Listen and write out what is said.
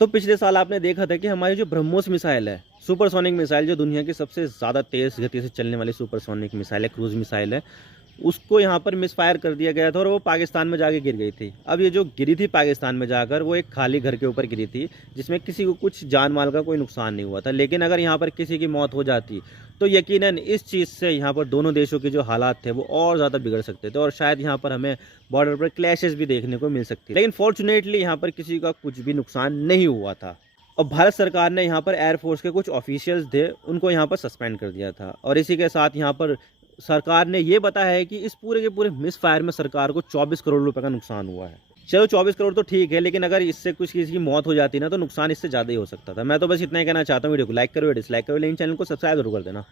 तो पिछले साल आपने देखा था कि हमारी जो ब्रह्मोस मिसाइल है, सुपरसोनिक मिसाइल, जो दुनिया की सबसे ज़्यादा तेज़ गति से चलने वाली सुपरसोनिक मिसाइल है, क्रूज़ मिसाइल है, उसको यहाँ पर मिसफायर कर दिया गया था और वो पाकिस्तान में जाके गिर गई थी। अब ये जो गिरी थी पाकिस्तान में जाकर, वो एक खाली घर के ऊपर गिरी थी, जिसमें किसी को कुछ जान माल का कोई नुकसान नहीं हुआ था। लेकिन अगर यहाँ पर किसी की मौत हो जाती तो यकीनन इस चीज़ से यहाँ पर दोनों देशों के जो हालात थे वो और ज़्यादा बिगड़ सकते थे और शायद यहाँ पर हमें बॉर्डर पर क्लैशेस भी देखने को मिल सकती। लेकिन फॉर्चुनेटली यहाँ पर किसी का कुछ भी नुकसान नहीं हुआ था। और भारत सरकार ने यहाँ पर एयरफोर्स के कुछ ऑफिशियल्स थे, उनको यहाँ पर सस्पेंड कर दिया था। और इसी के साथ यहाँ पर सरकार ने ये बताया है कि इस पूरे के पूरे मिस फायर में सरकार को 24 करोड़ रुपए का नुकसान हुआ है। चलो 24 करोड़ तो ठीक है, लेकिन अगर इससे कुछ किसी की मौत हो जाती ना तो नुकसान इससे ज़्यादा ही हो सकता था। मैं तो बस इतना ही कहना चाहता हूँ। वीडियो को लाइक करो, डिसलाइक करो, लेकिन चैनल को सब्सक्राइब जरूर कर देना।